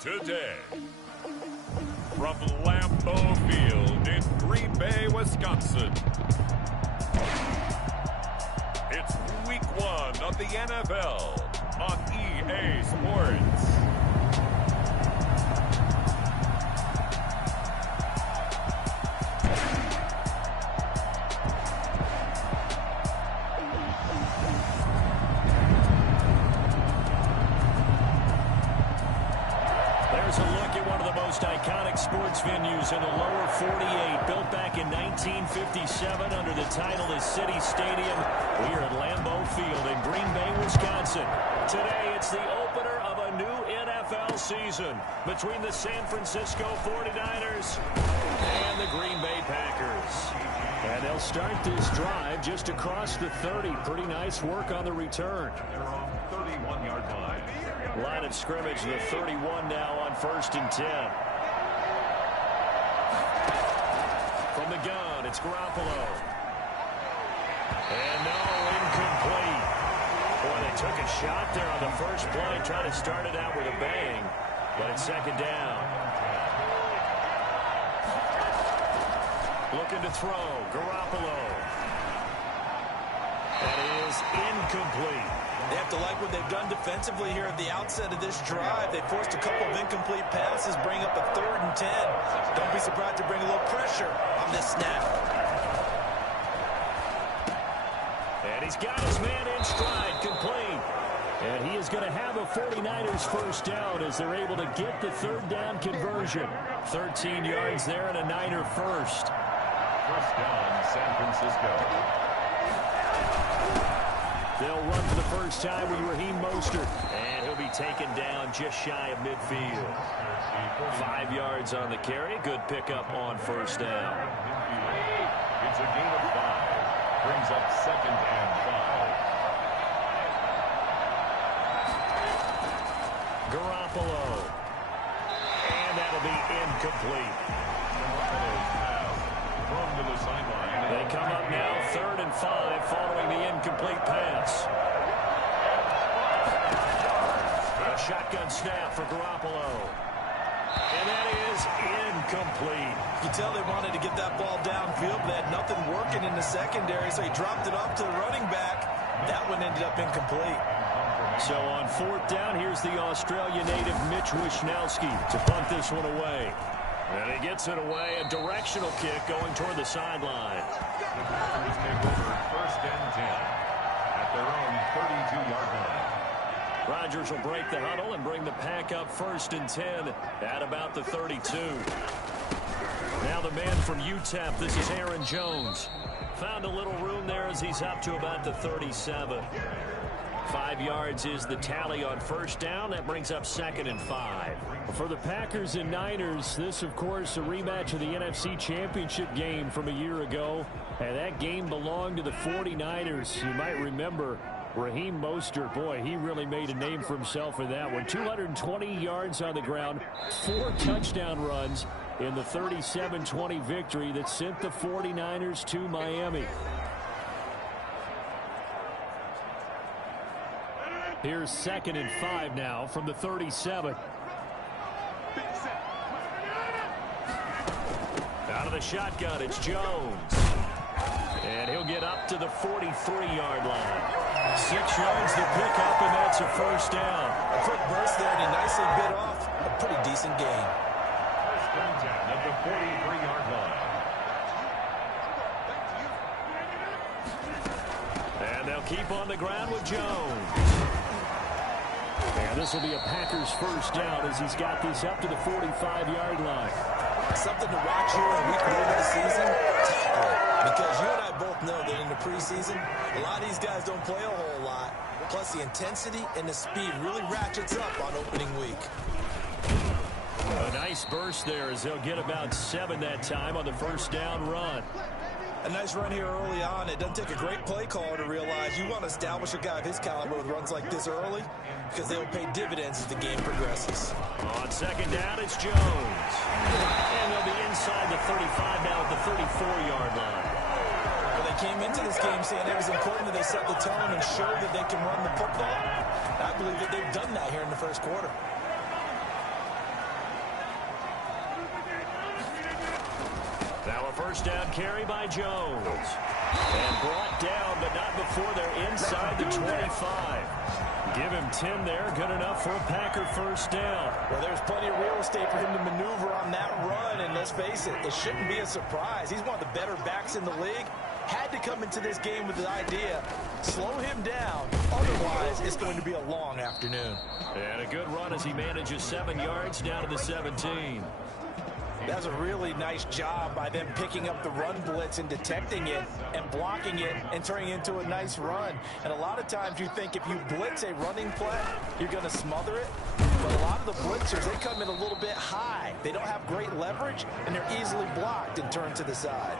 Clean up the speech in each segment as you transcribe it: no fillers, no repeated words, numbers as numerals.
today. From Lambeau Field in Green Bay, Wisconsin. It's week 1 of the NFL on EA Sports. Iconic sports venues in the lower 48, built back in 1957 under the title of City Stadium. We are at Lambeau Field in Green Bay, Wisconsin. Today, it's the opener of a new NFL season between the San Francisco 49ers and the Green Bay Packers. And they'll start this drive just across the 30. Pretty nice work on the return. They're on 31-yard line. Line of scrimmage, the 31 now on 1st and 10. From the gun, it's Garoppolo. And no, incomplete. Boy, they took a shot there on the first play, trying to start it out with a bang, but it's 2nd down. Looking to throw, Garoppolo. That is incomplete. They have to like what they've done defensively here at the outset of this drive. They forced a couple of incomplete passes, bring up a 3rd and 10. Don't be surprised to bring a little pressure on this snap. And he's got his man in stride, complete. And he is going to have a 49ers first down as they're able to get the 3rd down conversion. 13 yards there and a Niner first. First down, San Francisco. They'll run for the first time with Raheem Mostert. And he'll be taken down just shy of midfield. 5 yards on the carry. Good pickup on first down. It's a gain of 5. Brings up 2nd and 5. Garoppolo. And that'll be incomplete. Thrown to the sideline. They come up now 3rd and 5 following the incomplete pass. A shotgun snap for Garoppolo. And that is incomplete. You can tell they wanted to get that ball downfield, but they had nothing working in the secondary, so he dropped it off to the running back. That one ended up incomplete. So on 4th down, here's the Australia native Mitch Wishnowski to punt this one away. And he gets it away, a directional kick going toward the sideline. The Packers take over 1st and 10 at their own 32-yard line. Rodgers will break the huddle and bring the pack up 1st and 10 at about the 32. Now the man from UTEP, this is Aaron Jones. Found a little room there as he's up to about the 37. 5 yards is the tally on first down. That brings up 2nd and 5. For the Packers and Niners, this, of course, a rematch of the NFC Championship game from a year ago. And that game belonged to the 49ers. You might remember Raheem Mostert. Boy, he really made a name for himself in that one. 220 yards on the ground, 4 touchdown runs in the 37-20 victory that sent the 49ers to Miami. Here's 2nd and 5 now from the 37. Out of the shotgun, it's Jones. And he'll get up to the 43-yard line. 6 yards to pick up, and that's a first down. A quick burst there, and he nicely bit off a pretty decent gain. First and 10 at the 43-yard line. And they'll keep on the ground with Jones. And this will be a Packers first down as he's got this up to the 45-yard line. Something to watch here in week 1 of the season, tackling. Because you and I both know that in the preseason, a lot of these guys don't play a whole lot. Plus, the intensity and the speed really ratchets up on opening week. A nice burst there as they'll get about 7 that time on the first down run. A nice run here early on. It doesn't take a great play caller to realize you want to establish a guy of his caliber with runs like this early because they'll pay dividends as the game progresses. On 2nd down, it's Jones. And they'll be inside the 35 now at the 34-yard line. Well, they came into this game saying it was important that they set the tone and show that they can run the football. I believe that they've done that here in the first quarter. first down carry by Jones. And brought down, but not before they're inside the 25. Give him 10 there. Good enough for a Packer first down. Well, there's plenty of real estate for him to maneuver on that run. And let's face it, it shouldn't be a surprise. He's one of the better backs in the league. Had to come into this game with the idea, slow him down. Otherwise, it's going to be a long afternoon. And a good run as he manages 7 yards down to the 17. That's a really nice job by them picking up the run blitz and detecting it and blocking it and turning it into a nice run. And a lot of times you think if you blitz a running play, you're going to smother it. But a lot of the blitzers, they come in a little bit high. They don't have great leverage, and they're easily blocked and turned to the side.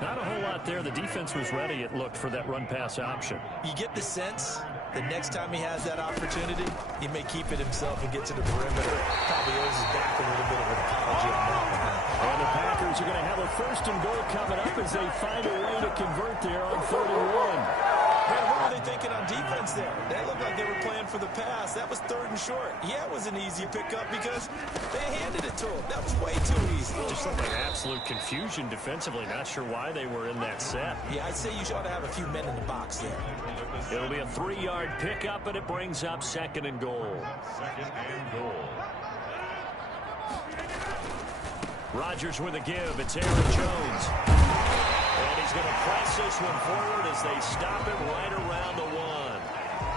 Not a whole lot there. The defense was ready, it looked, for that run-pass option. You get the sense the next time he has that opportunity, he may keep it himself and get to the perimeter. Probably owes his back a little bit of an apology on that one. And the Packers are going to have a first and goal coming up as they find a way to convert there on 31. Man, what were they thinking on defense there? They looked like they were playing for the pass. That was 3rd and short. Yeah, it was an easy pickup because they handed it to him. That was way too easy. Just looked like absolute confusion defensively. Not sure why they were in that set. Yeah, I'd say you ought to have a few men in the box there. It'll be a 3-yard pickup, and it brings up 2nd and goal. 2nd and goal. Rodgers with a give. It's Aaron Jones. And he's going to press this one forward as they stop it right around the 1.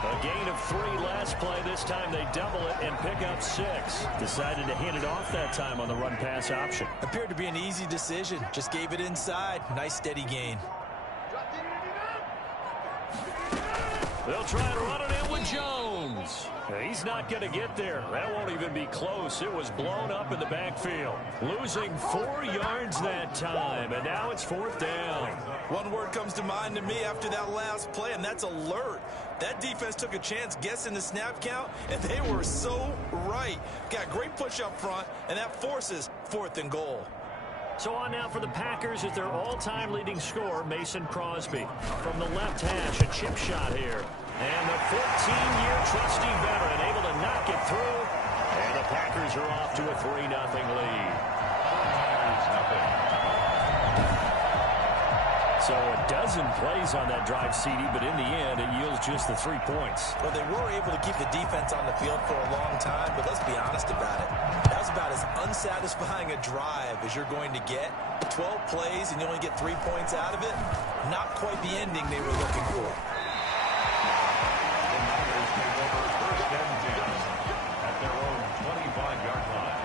A gain of 3 last play. This time they double it and pick up 6. Decided to hand it off that time on the run-pass option. Appeared to be an easy decision. Just gave it inside. Nice steady gain. They'll try and run it in with Jones. He's not going to get there. That won't even be close. It was blown up in the backfield. Losing 4 yards that time, and now it's 4th down. One word comes to mind to me after that last play, and that's alert. That defense took a chance guessing the snap count, and they were so right. Got great push up front, and that forces 4th and goal. So on now for the Packers is their all-time leading scorer, Mason Crosby. From the left hash, a chip shot here. And the 14-year trusty veteran able to knock it through. And the Packers are off to a 3-0 lead. So a dozen plays on that drive, CD, but in the end, it yields just the 3 points. Well, they were able to keep the defense on the field for a long time, but let's be honest about it. That was about as unsatisfying a drive as you're going to get. 12 plays and you only get 3 points out of it. Not quite the ending they were looking for. The Niners take over 1st and 10 at their own 25-yard line.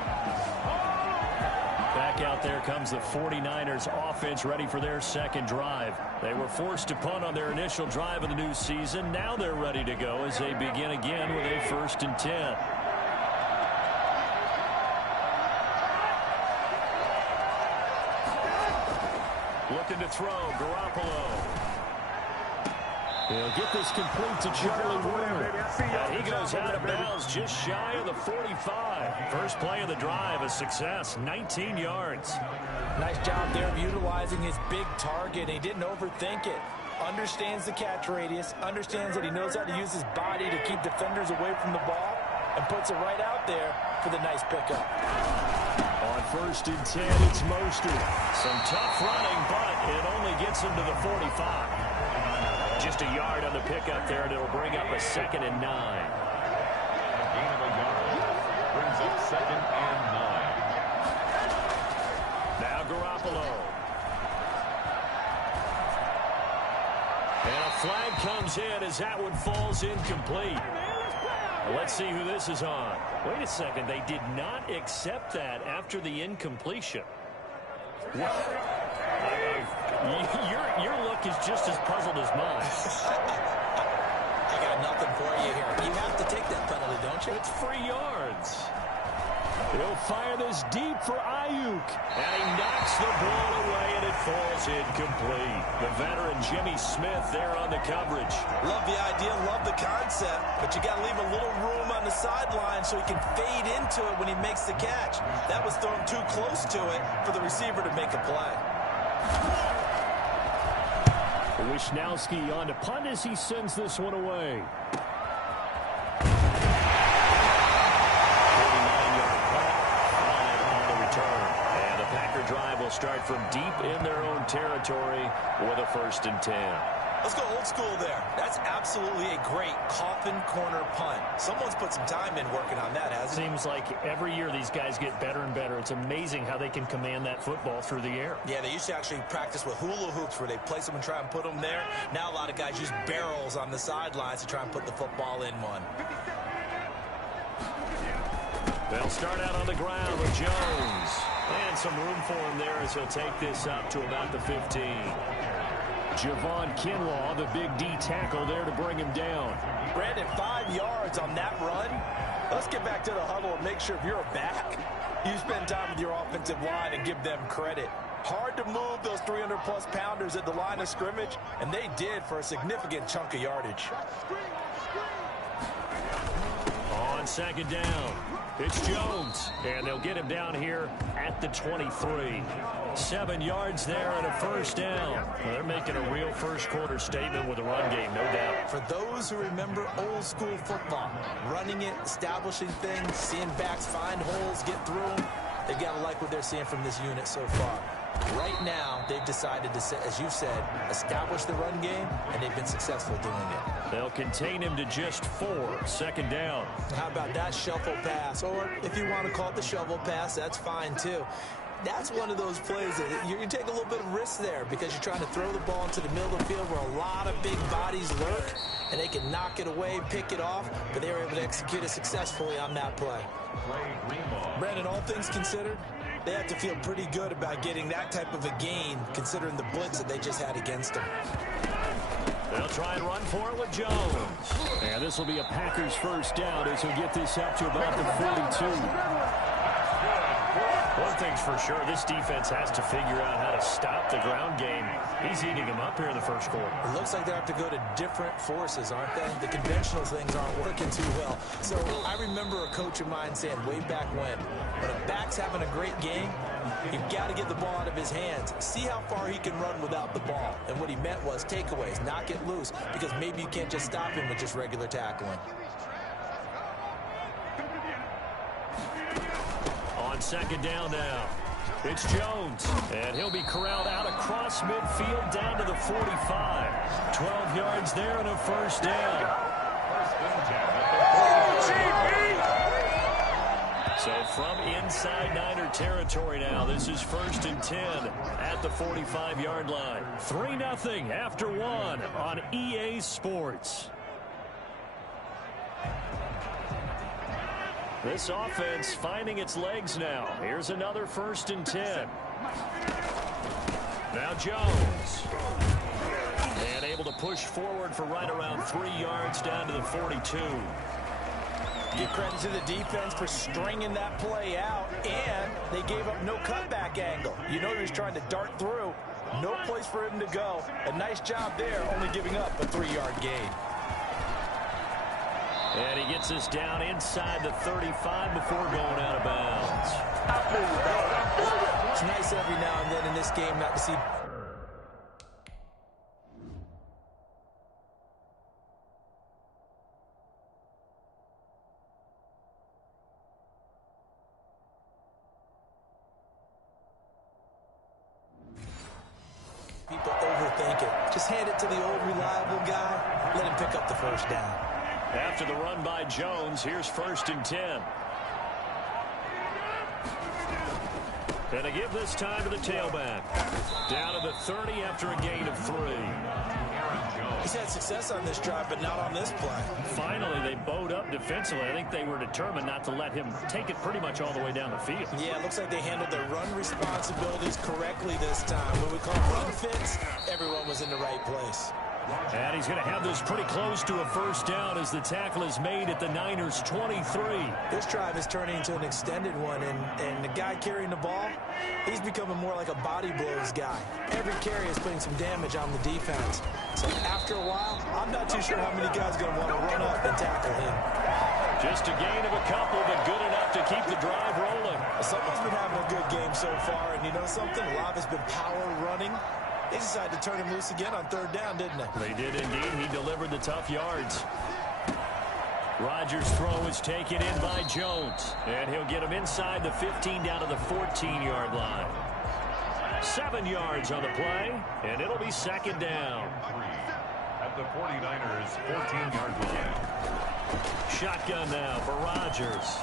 Back out there comes the 49ers offense ready for their 2nd drive. They were forced to punt on their initial drive of the new season. Now they're ready to go as they begin again with a 1st and 10. Looking to throw, Garoppolo. He'll get this complete to Charlie Warner. And he goes out of bounds just shy of the 45. First play of the drive, a success, 19 yards. Nice job there of utilizing his big target. He didn't overthink it. Understands the catch radius, understands that he knows how to use his body to keep defenders away from the ball, and puts it right out there for the nice pickup. On 1st and 10, it's Mostert. Some tough running, but it only gets him to the 45. Just a yard on the pickup there, and it'll bring up a 2nd and 9. A gain of a yard brings up 2nd and 9. Now Garoppolo. And a flag comes in as that one falls incomplete. Let's see who this is on. Wait a second, they did not accept that after the incompletion. Your look is just as puzzled as mine. I got nothing for you here. You have to take that penalty, don't you? It's 3 yards. He'll fire this deep for Ayuk. And he knocks the ball away, and it falls incomplete. The veteran Jimmy Smith there on the coverage. Love the idea, love the concept, but you got to leave a little room on the sideline so he can fade into it when he makes the catch. That was thrown too close to it for the receiver to make a play. Wishnowski on to punt as he sends this one away. 49-yard punt, 5 on the return. And the Packer drive will They'll start from deep in their own territory with a 1st and 10. Let's go old school there. That's absolutely a great coffin corner punt. Someone's put some time in working on that, hasn't it? Seems like every year these guys get better and better. It's amazing how they can command that football through the air. Yeah, they used to actually practice with hula hoops where they place them and try and put them there. Now a lot of guys use barrels on the sidelines to try and put the football in one. They'll start out on the ground with Jones. And some room for him there as he'll take this up to about the 15. Javon Kinlaw, the big D tackle there to bring him down. Brandon, 5 yards on that run. Let's get back to the huddle and make sure if you're a back, you spend time with your offensive line and give them credit. Hard to move those 300-plus pounders at the line of scrimmage, and they did for a significant chunk of yardage. On 2nd down, it's Jones, and they'll get him down here at the 23. 7 yards there and a 1st down. Well, they're making a real first-quarter statement with the run game, no doubt. For those who remember old-school football, running it, establishing things, seeing backs find holes, get through them, they've got to like what they're seeing from this unit so far. Right now, they've decided to, as you said, establish the run game, and they've been successful doing it. They'll contain him to just 4. 2nd down. How about that shuffle pass? Or if you want to call it the shovel pass, that's fine too. That's one of those plays that you take a little bit of risk there because you're trying to throw the ball into the middle of the field where a lot of big bodies lurk, and they can knock it away, pick it off, but they were able to execute it successfully on that play. Brandon, all things considered, they have to feel pretty good about getting that type of a gain considering the blitz that they just had against them. They'll try and run for it with Jones. And this will be a Packers 1st down as he'll get this up to about the 42. One thing's for sure, this defense has to figure out how to stop the ground game. He's eating them up here in the 1st quarter. It looks like they have to go to different forces, aren't they? The conventional things aren't working too well. So I remember a coach of mine saying way back when a back's having a great game, you've got to get the ball out of his hands. See how far he can run without the ball. And what he meant was takeaways, knock it loose, because maybe you can't just stop him with just regular tackling. On 2nd down now, it's Jones, and he'll be corralled out across midfield down to the 45. 12 yards there and a 1st down. So from inside Niner territory now, this is 1st and 10 at the 45-yard line. 3-0 after 1 on EA Sports. This offense finding its legs now. Here's another 1st and 10. Now Jones. And able to push forward for right around 3 yards down to the 42. Give credit to the defense for stringing that play out, and they gave up no cutback angle. You know he was trying to dart through. No place for him to go. A nice job there, only giving up a 3-yard gain. And he gets us down inside the 35 before going out of bounds. It's nice every now and then in this game not to see people overthink it. Just hand it to the old reliable guy. Let him pick up the 1st down. After the run by Jones, here's 1st and 10. And to give this time to the tailback. Down to the 30 after a gain of 3. He's had success on this drive, but not on this play. Finally, they bowed up defensively. I think they were determined not to let him take it pretty much all the way down the field. Yeah, it looks like they handled their run responsibilities correctly this time. What we call run fits, everyone was in the right place. And he's going to have this pretty close to a 1st down as the tackle is made at the Niners' 23. This drive is turning into an extended one, and the guy carrying the ball, he's becoming more like a body blows guy. Every carry is putting some damage on the defense. So after a while, I'm not too sure how many guys are going to want to run up and tackle him. Just a gain of a couple, but good enough to keep the drive rolling. Someone's been having a good game so far, and you know something? A lot of it's been power running. They decided to turn him loose again on 3rd down, didn't they? They did indeed. He delivered the tough yards. Rodgers' throw is taken in by Jones. And he'll get him inside the 15 down to the 14-yard line. 7 yards on the play, and it'll be second down. At the 49ers 14-yard line. Shotgun now for Rodgers.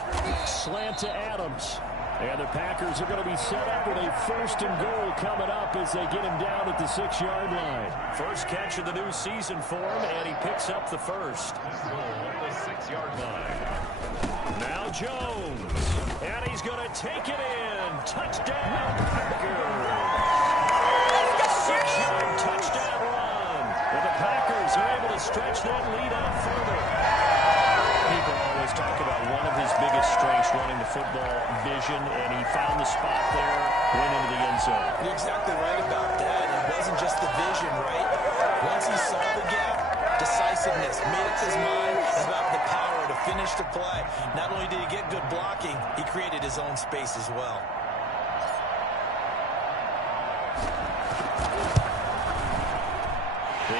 Slant to Adams. And the Packers are going to be set up with a 1st and goal coming up as they get him down at the 6-yard line. First catch of the new season for him, and he picks up the first. At the 6-yard line. Now Jones. And he's going to take it in. Touchdown, Packers. 6-yard touchdown run. And the Packers are able to stretch that lead out further. People always talk about one of his biggest strengths running the football, vision, and he found the spot there, went into the end zone. You're exactly right about that. It wasn't just the vision, right? Once he saw the gap, decisiveness, made up his mind about the power to finish the play. Not only did he get good blocking, he created his own space as well.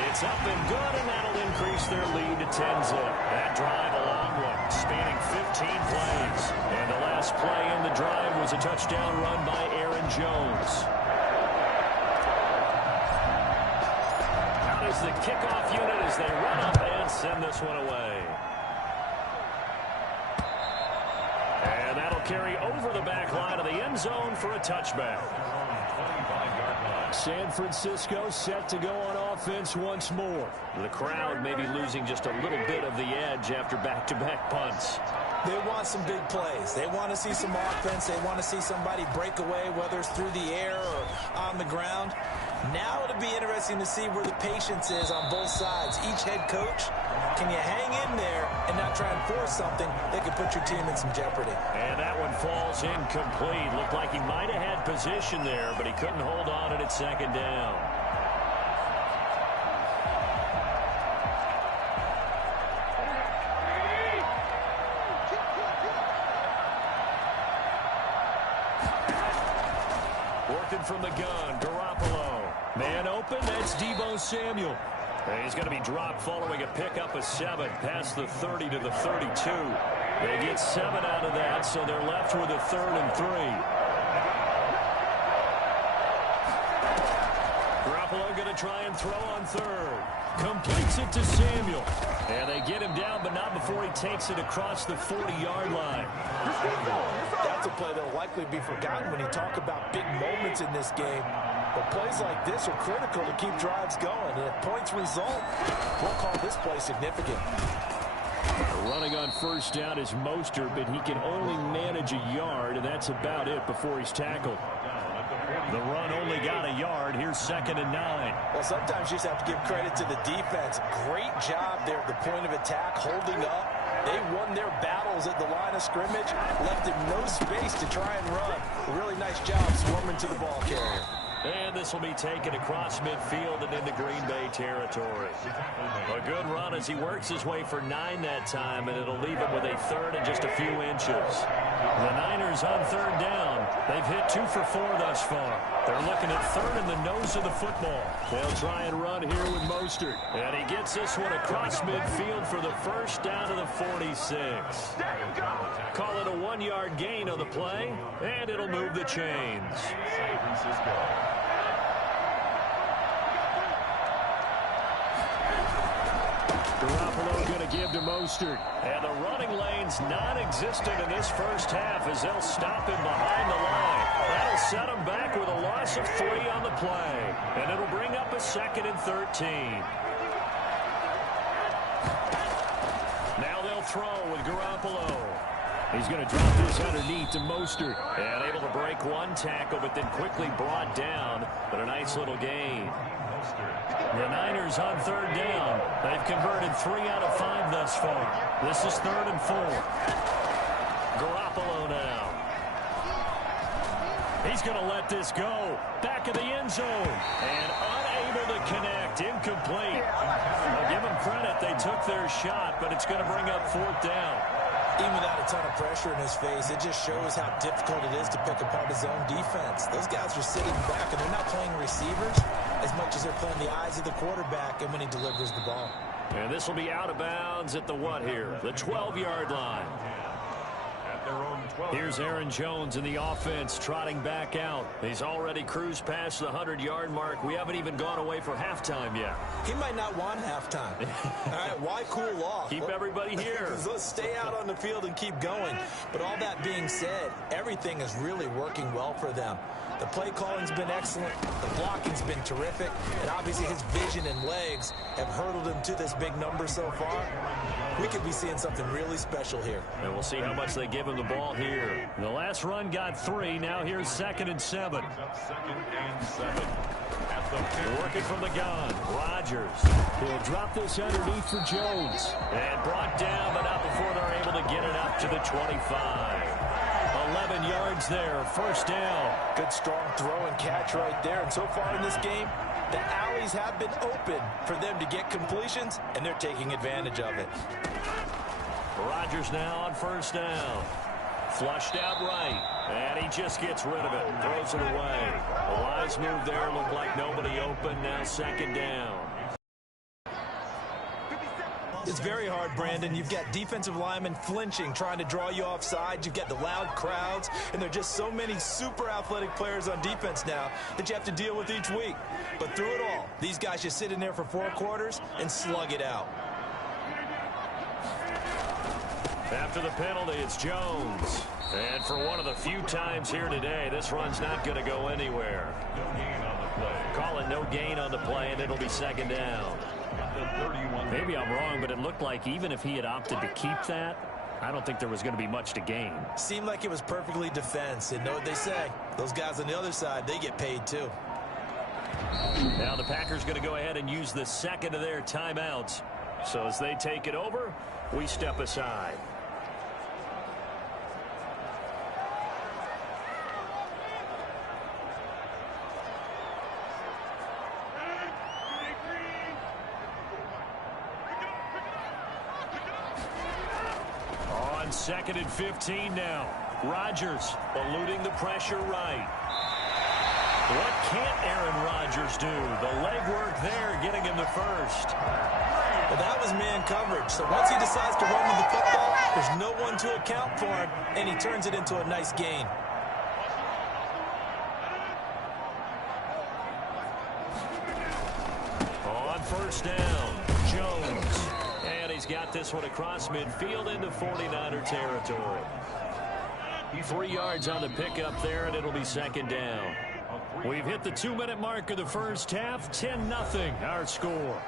It's up and good, and that'll increase their lead to 10-zip. That drive, a long one, spanning 15 plays. And the last play in the drive was a touchdown run by Aaron Jones. Out is the kickoff unit as they run up and send this one away. And that'll carry over the back line of the end zone for a touchback. San Francisco set to go on offense once more. The crowd may be losing just a little bit of the edge after back-to-back punts. They want some big plays. They want to see some offense. They want to see somebody break away, whether it's through the air or on the ground. Now it'll be interesting to see where the patience is on both sides. Each head coach, can you hang in there and not try and force something that could put your team in some jeopardy? And that one falls incomplete. Looked like he might have had position there, but he couldn't hold on at second down. Working from the gun, Garoppolo. Man open, that's Deebo Samuel. And he's going to be dropped following a pickup of 7 past the 30 to the 32. They get 7 out of that, so they're left with a 3rd and 3. Garoppolo going to try and throw on 3rd. Completes it to Samuel. And they get him down, but not before he takes it across the 40-yard line. That's a play that will likely be forgotten when you talk about big moments in this game. But plays like this are critical to keep drives going. And if points result, we'll call this play significant. Running on 1st down is Mostert, but he can only manage a yard, and that's about it before he's tackled. The run only got a yard. Here's 2nd and 9. Well, sometimes you just have to give credit to the defense. Great job there at the point of attack, holding up. They won their battles at the line of scrimmage, left him no space to try and run. A really nice job swarming to the ball carrier. And this will be taken across midfield and into Green Bay territory. A good run as he works his way for 9 that time, and it'll leave him with a 3rd and just a few inches. The Niners on 3rd down. They've hit 2 for 4 thus far. They're looking at 3rd in the nose of the football. They'll try and run here with Mostert. And he gets this one across midfield for the 1st down to the 46. Call it a 1-yard gain on the play, and it'll move the chains. San Francisco. Garoppolo going to give to Mostert. And the running lane's non-existent in this first half as they'll stop him behind the line. That'll set him back with a loss of 3 on the play. And it'll bring up a 2nd and 13. Now they'll throw with Garoppolo. He's going to drop this underneath to Mostert. And able to break 1 tackle, but then quickly brought down. But a nice little gain. The Niners on 3rd down. They've converted 3 out of 5 thus far. This is 3rd and 4. Garoppolo now. He's going to let this go. Back of the end zone. And unable to connect. Incomplete. I'll give them credit. They took their shot, but it's going to bring up 4th down. Even without a ton of pressure in his face, it just shows how difficult it is to pick apart his own defense. Those guys are sitting back, and they're not playing receivers as much as they're playing the eyes of the quarterback and when he delivers the ball. And this will be out of bounds at the what here? The 12-yard line. At their own Here's Aaron Jones in the offense trotting back out. He's already cruised past the 100-yard mark. We haven't even gone away for halftime yet. He might not want halftime. All right, why cool off? Keep everybody here. Let's stay out on the field and keep going. But all that being said, everything is really working well for them. The play calling's been excellent. The blocking's been terrific. And obviously his vision and legs have hurdled him to this big number so far. We could be seeing something really special here. And we'll see how much they give him the ball here. The last run got 3. Now here's 2nd and 7. Working from the gun. Rodgers. He'll drop this underneath for Jones. And brought down, but not before they're able to get it up to the 25. 11 yards there, first down. Good strong throw and catch right there. And so far in this game, the alleys have been open for them to get completions, and they're taking advantage of it. Rodgers now on first down. Flushed out right, and he just gets rid of it, throws it away. A wise move there, looked like nobody open, now 2nd down. It's very hard, Brandon. You've got defensive linemen flinching, trying to draw you offside. You've got the loud crowds, and there are just so many super athletic players on defense now that you have to deal with each week. But through it all, these guys just sit in there for 4 quarters and slug it out. After the penalty, it's Jones. And for one of the few times here today, this run's not going to go anywhere. Call it no gain on the play, and it'll be 2nd down. Maybe I'm wrong, but it looked like even if he had opted to keep that, I don't think there was going to be much to gain. Seemed like it was perfectly defense. And know what they say? Those guys on the other side, they get paid too. Now the Packers going to go ahead and use the 2nd of their timeouts. So as they take it over, we step aside. On 2nd and 15 now. Rodgers eluding the pressure right. What can't Aaron Rodgers do? The legwork there getting him the first. Well, that was man coverage. So once he decides to run with the football, there's no one to account for him, and he turns it into a nice gain. On first down, Jones. And he's got this one across midfield into 49er territory. 3 yards on the pickup there, and it'll be 2nd down. We've hit the 2-minute mark of the first half. 10-0 our score.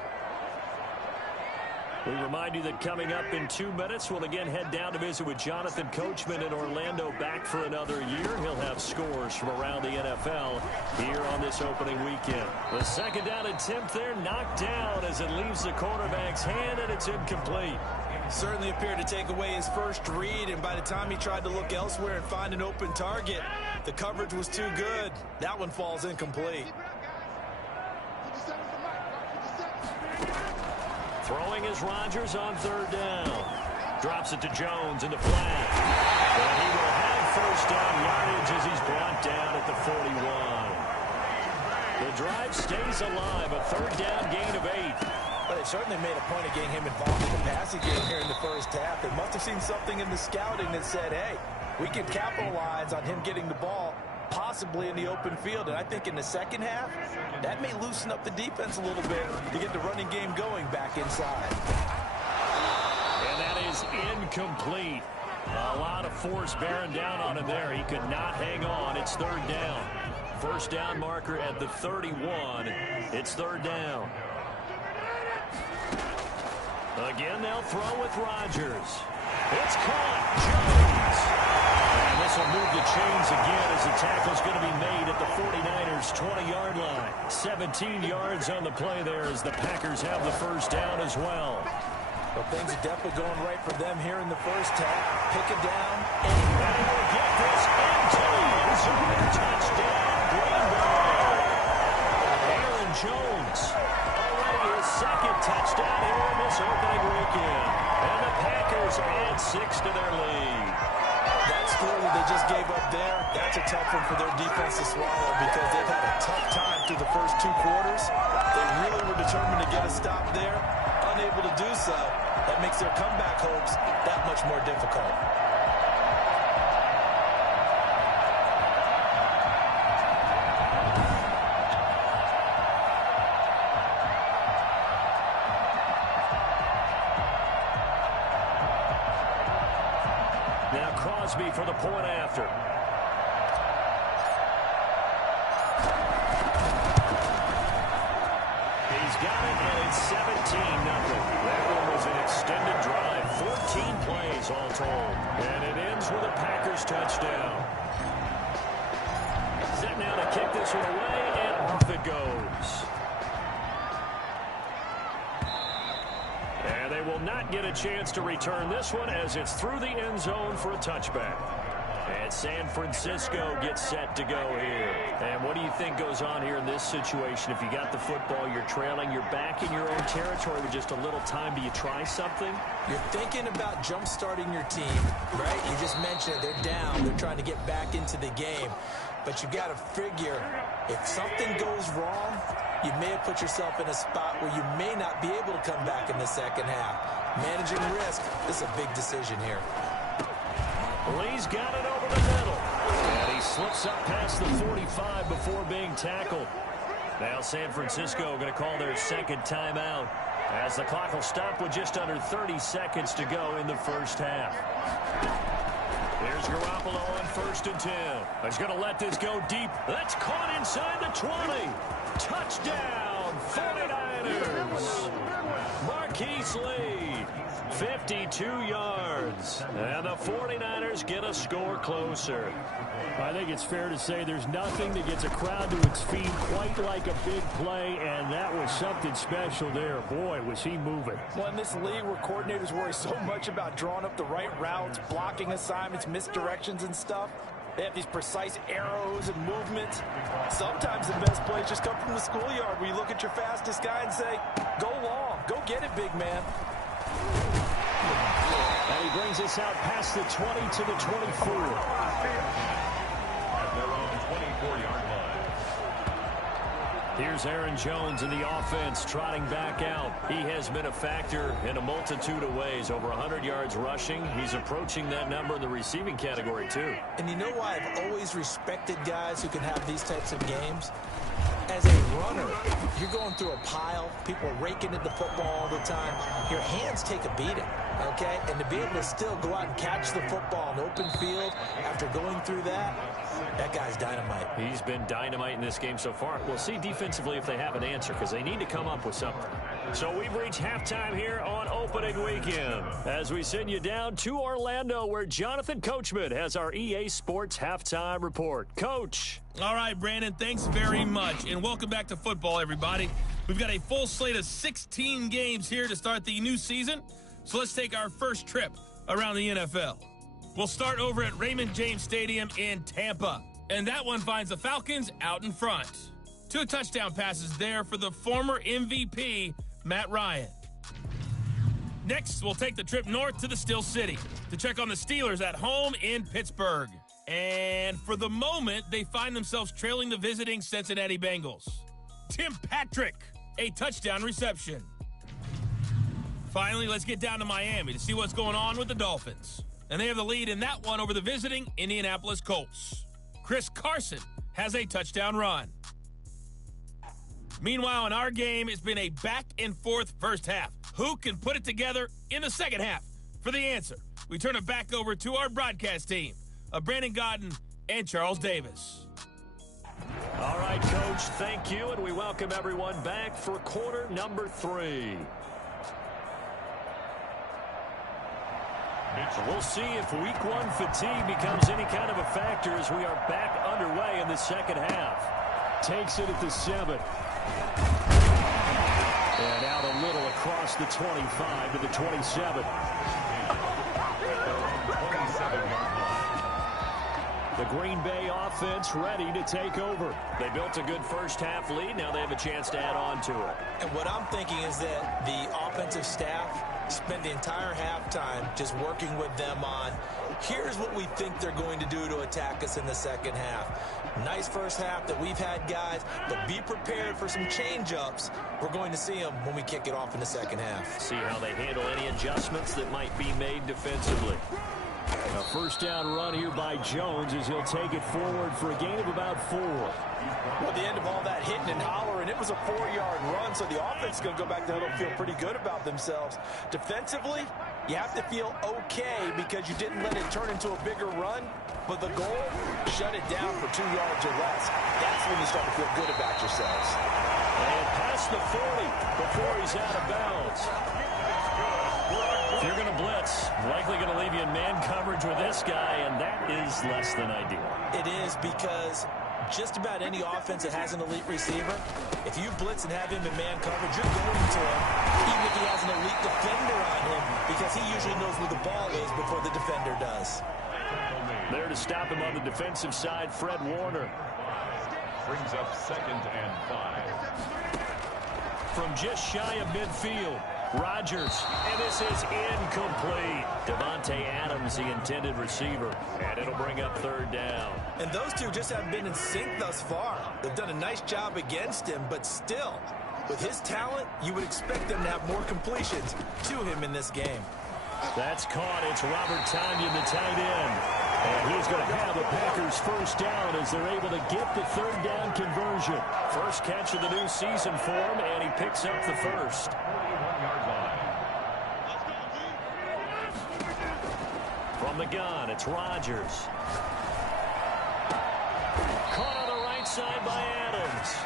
We remind you that coming up in 2 minutes, we'll again head down to visit with Jonathan Coachman in Orlando, back for another year. He'll have scores from around the NFL here on this opening weekend. The 2nd down attempt there knocked down as it leaves the quarterback's hand, and it's incomplete. Certainly appeared to take away his first read, and by the time he tried to look elsewhere and find an open target, the coverage was too good. That one falls incomplete. Throwing is Rodgers on 3rd down. Drops it to Jones in the flat. And he will have first down yardage as he's brought down at the 41. The drive stays alive. A 3rd down gain of 8. But they certainly made a point of getting him involved in the passing game here in the first half. They must have seen something in the scouting that said, hey, we can capitalize on him getting the ball, possibly in the open field. And I think in the second half, that may loosen up the defense a little bit to get the running game going back inside. And that is incomplete. A lot of force bearing down on him there. He could not hang on. It's 3rd down. First down marker at the 31. It's 3rd down. Again, they'll throw with Rodgers. It's caught. Jones. And this will move the chains again as the tackle's going to be made at the 49ers' 20-yard line. 17 yards on the play there as the Packers have the first down as well. Well, things are definitely going right for them here in the first half. Pick it down. And they will get this into the zone. Touchdown, Green Bay. Aaron Jones. Already his 2nd touchdown here in this opening weekend. And the Packers add 6 to their lead. That score that they just gave up there, that's a tough one for their defense to swallow because they've had a tough time through the first 2 quarters. They really were determined to get a stop there. Unable to do so. That makes their comeback hopes that much more difficult. Crosby for the point after. He's got it, and it's 17-0. That one was an extended drive, 14 plays all told. And it ends with a Packers touchdown. Set now to kick this one away, and off it goes. And they will not get a chance to return this one as it's through the end zone for a touchback. And San Francisco gets set to go here. And what do you think goes on here in this situation? If you got the football, you're trailing, you're back in your own territory with just a little time. Do you try something? You're thinking about jump-starting your team, right? You just mentioned it. They're down. They're trying to get back into the game. But you got to figure, if something goes wrong, you may have put yourself in a spot where you may not be able to come back in the second half. Managing risk, this is a big decision here. Lee's got it over the middle. And he slips up past the 45 before being tackled. Now San Francisco going to call their second timeout as the clock will stop with just under 30 seconds to go in the first half. Here's Garoppolo on 1st and 10. He's going to let this go deep. That's caught inside the 20. Touchdown, 49ers. Marquise Lee, 52 yards. And the 49ers get a score closer. I think it's fair to say there's nothing that gets a crowd to its feet quite like a big play, and that was something special there. Boy, was he moving. Well, in this league where coordinators worry so much about drawing up the right routes, blocking assignments, misdirections and stuff, they have these precise arrows and movements. Sometimes the best plays just come from the schoolyard where you look at your fastest guy and say, go long, go get it, big man. And he brings us out past the 20 to the 24. At their own 24-yard line. Here's Aaron Jones in the offense trotting back out. He has been a factor in a multitude of ways. Over 100 yards rushing. He's approaching that number in the receiving category, too. And you know why I've always respected guys who can have these types of games? As a runner, you're going through a pile. People are raking at the football all the time. Your hands take a beating, okay? And to be able to still go out and catch the football in open field after going through that guy's dynamite. He's been dynamite in this game so far. We'll see defensively if they have an answer because they need to come up with something. So we've reached halftime here on opening weekend as we send you down to Orlando where Jonathan Coachman has our EA Sports halftime report. Coach. All right, Brandon, thanks very much. And welcome back to football, everybody. We've got a full slate of 16 games here to start the new season. So let's take our first trip around the NFL. We'll start over at Raymond James Stadium in Tampa. And that one finds the Falcons out in front. 2 touchdown passes there for the former MVP, Matt Ryan. Next, we'll take the trip north to the Steel City to check on the Steelers at home in Pittsburgh. And for the moment, they find themselves trailing the visiting Cincinnati Bengals. Tim Patrick, a touchdown reception. Finally, let's get down to Miami to see what's going on with the Dolphins. And they have the lead in that one over the visiting Indianapolis Colts. Chris Carson has a touchdown run. Meanwhile, in our game, it's been a back-and-forth first half. Who can put it together in the second half? For the answer, we turn it back over to our broadcast team of Brandon Gaudin and Charles Davis. All right, Coach, thank you, and we welcome everyone back for quarter number 3. We'll see if week 1 fatigue becomes any kind of a factor as we are back underway in the second half. Takes it at the 7. And out a little across the 25 to the 27. The Green Bay offense ready to take over. They built a good first half lead. Now they have a chance to add on to it. And what I'm thinking is that the offensive staff spent the entire halftime just working with them on, here's what we think they're going to do to attack us in the second half. Nice first half that we've had, guys, but be prepared for some change-ups. We're going to see them when we kick it off in the second half. See how they handle any adjustments that might be made defensively. A first down run here by Jones as he'll take it forward for a gain of about 4. Well, at the end of all that hitting and hollering, it was a 4-yard run, so the offense is going to go back to huddle and feel pretty good about themselves. Defensively, You have to feel okay because you didn't let it turn into a bigger run, but the goal, shut it down for 2 yards or less. That's when you start to feel good about yourselves. And past the 40 before he's out of bounds. If you're going to blitz, likely going to leave you in man coverage with this guy, and that is less than ideal. It is, because just about any offense that has an elite receiver, if you blitz and have him in man coverage, you're going to him, even if he has an elite defender on him, because he usually knows where the ball is before the defender does. There to stop him on the defensive side, Fred Warner. Brings up 2nd and 5. From just shy of midfield, Rodgers, and this is incomplete. Davante Adams, the intended receiver, and it'll bring up 3rd down. And those two just haven't been in sync thus far. They've done a nice job against him, but still, with his talent, you would expect them to have more completions to him in this game. That's caught. It's Robert Tonyan, the tight end. And he's going to have the Packers 1st down as they're able to get the 3rd down conversion. First catch of the new season for him, and he picks up the 1st. From the gun, it's Rodgers. Caught on the right side by Adams.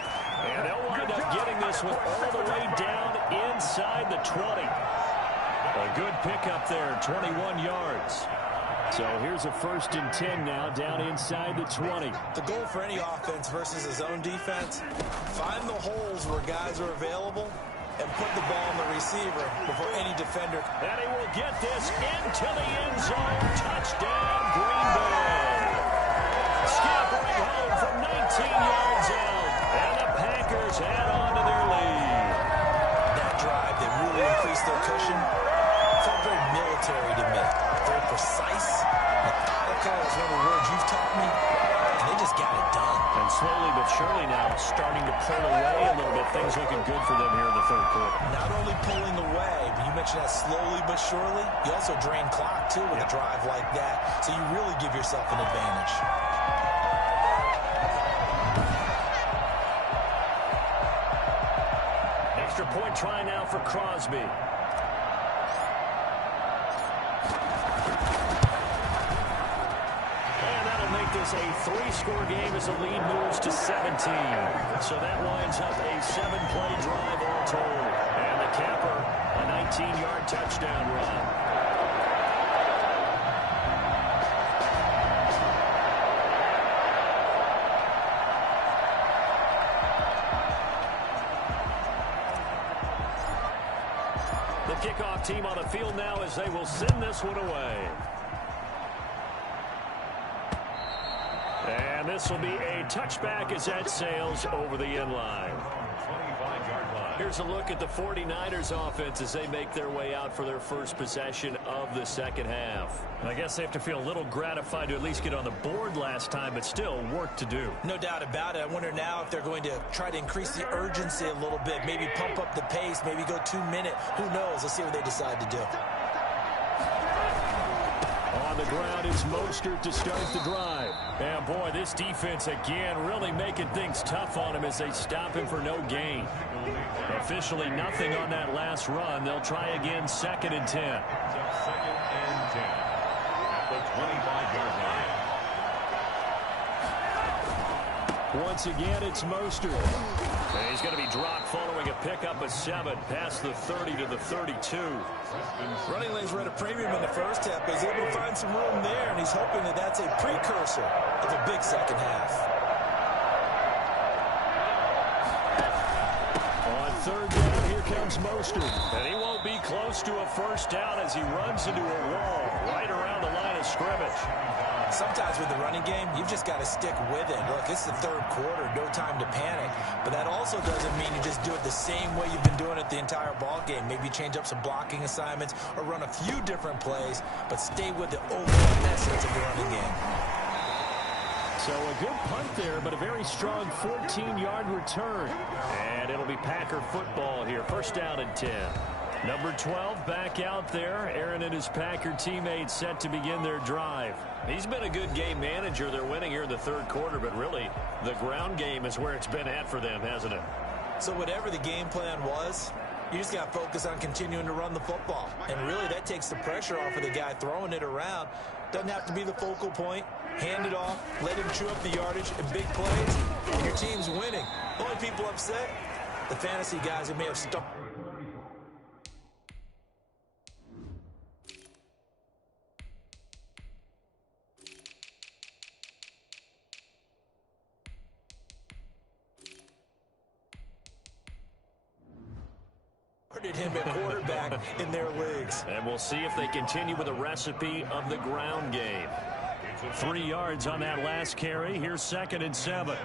And they'll wind up getting this one all the way down inside the 20. A good pickup there, 21 yards. So here's a 1st and 10 now, down inside the 20. The goal for any offense versus his own defense, find the holes where guys are available and put the ball on the receiver before any defender. And he will get this into the end zone. Touchdown, Green Bay. Scampering home from 19 yards out. And the Packers add on to their lead. That drive, they really increased their cushion. Felt very military to me. Very precise, methodical is one of the words you've taught me, and they just got it done. And slowly but surely now starting to pull away a little bit. Things looking good for them here in the 3rd quarter. Not only pulling away, but you mentioned that slowly but surely. You also drain clock, too, with a drive like that, so you really give yourself an advantage. Extra point try now for Crosby. This a 3-score game as the lead moves to 17. So that winds up a 7-play drive all told. And the capper, a 19-yard touchdown run. The kickoff team on the field now as they will send this one away. And this will be a touchback as that sails over the end line. Here's a look at the 49ers offense as they make their way out for their first possession of the 2nd half. And I guess they have to feel a little gratified to at least get on the board last time, but still work to do. No doubt about it. I wonder now if they're going to try to increase the urgency a little bit, maybe pump up the pace, maybe go 2-minute. Who knows? Let's see what they decide to do. On the ground is Mostert to start the drive. And boy, this defense again really making things tough on him as they stop him for no gain. Officially nothing on that last run. They'll try again 2nd and 10. 2nd and 10 at the 25-yard line. Once again, it's Mostert. And he's going to be dropped following a pickup of 7 past the 30 to the 32. Running lanes were at a premium in the first half, but he's able to find some room there, and he's hoping that that's a precursor of a big 2nd half. On 3rd down, here comes Mostert. And he won't be close to a 1st down as he runs into a wall right around the line of scrimmage. Sometimes with the running game, you've just got to stick with it. Look, it's the 3rd quarter, no time to panic. But that also doesn't mean you just do it the same way you've been doing it the entire ball game. Maybe change up some blocking assignments or run a few different plays, but stay with the overall essence of the running game. So a good punt there, but a very strong 14-yard return. And it'll be Packer football here. 1st down and 10. Number 12 back out there. Aaron and his Packer teammates set to begin their drive. He's been a good game manager. They're winning here in the 3rd quarter, but really the ground game is where it's been at for them, hasn't it? So whatever the game plan was, You just got to focus on continuing to run the football. And really, that takes the pressure off of the guy throwing it around. Doesn't have to be the focal point. Hand it off, let him chew up the yardage in big plays, and your team's winning. The only people upset, the fantasy guys who may have stuck. Him at quarterback in their leagues. And we'll see if they continue with the recipe of the ground game. 3 yards on that last carry. Here's 2nd and 7.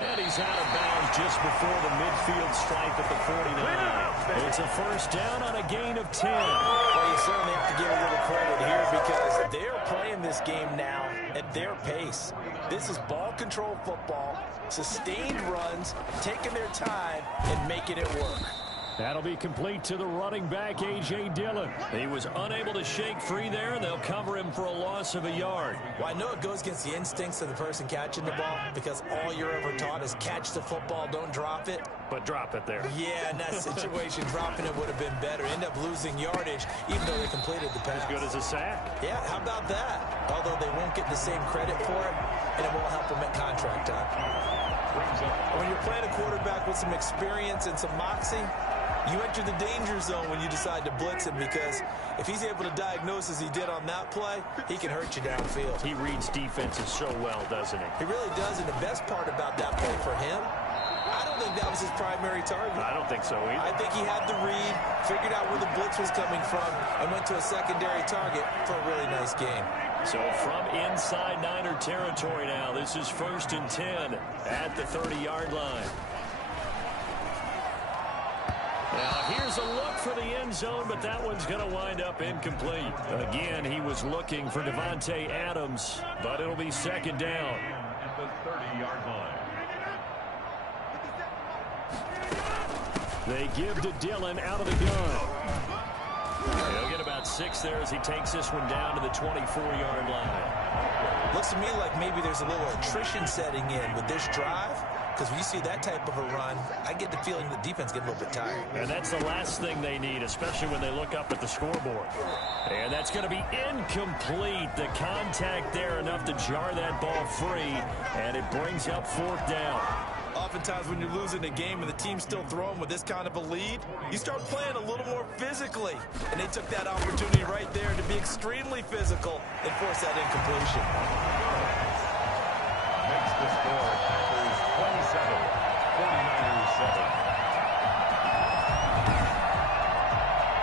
And he's out of bounds just before the midfield stripe at the 49. It's a first down on a gain of 10. Well, you certainly have to give a little credit here because they're playing this game now at their pace. This is ball control football, sustained runs, taking their time and making it work. That'll be complete to the running back, A.J. Dillon. He was unable to shake free there, and they'll cover him for a loss of a yard. Well, I know it goes against the instincts of the person catching the ball because all you're ever taught is catch the football, don't drop it. But drop it there. Yeah, in that situation, dropping it would have been better. End up losing yardage, even though they completed the pass. As good as a sack. Yeah, how about that? Although they won't get the same credit for it, and it won't help them at contract time. When you're playing a quarterback with some experience and some moxie, you enter the danger zone when you decide to blitz him because if he's able to diagnose as he did on that play, he can hurt you downfield. He reads defenses so well, doesn't he? He really does, and the best part about that play for him, I don't think that was his primary target. I don't think so either. I think he had the read, figured out where the blitz was coming from, and went to a secondary target for a really nice gain. So from inside Niner territory now, this is 1st and 10 at the 30-yard line. Now, here's a look for the end zone, but that one's going to wind up incomplete. Again, he was looking for Devontae Adams, but it'll be 2nd down. At the 30-yard line. They give to Dillon out of the gun. He'll get about 6 there as he takes this one down to the 24-yard line. Looks to me like maybe there's a little attrition setting in with this drive. Because when you see that type of a run, I get the feeling the defense gets a little bit tired. And that's the last thing they need, especially when they look up at the scoreboard. And that's going to be incomplete. The contact there enough to jar that ball free, and it brings up 4th down. Oftentimes when you're losing a game and the team's still throwing with this kind of a lead, you start playing a little more physically. And they took that opportunity right there to be extremely physical and force that incompletion. Makes the score. 49ers 7.